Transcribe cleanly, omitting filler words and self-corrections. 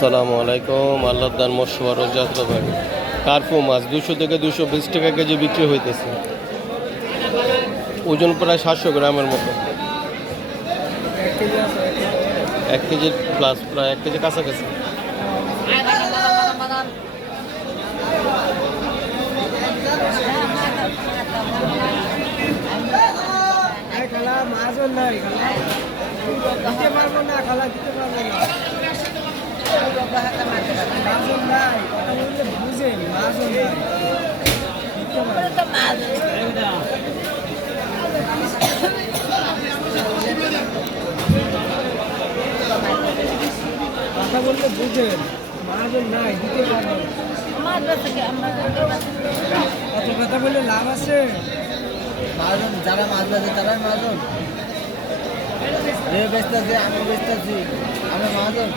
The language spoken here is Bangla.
আসসালামু আলাইকুম। আল্লাহ দান মশওয়ার যাত্রা ভাই কার্পু মাছ 200 থেকে 220 টাকা কেজি বিক্রি হইতেছে। ওজন প্রায় 700 গ্রামের মতো। 1 কেজি প্লাস, প্রায় 1 কেজি কাছাকাছি। কথা বললে বুঝেন, মাজন নাই দিতে পারবেন। অত কথা বললে লাভ আছে? মাজন যারা মাছ বাজে তারাই মাজন। বেচতেছে, আমি বেচতেছি, আমরা মাজন।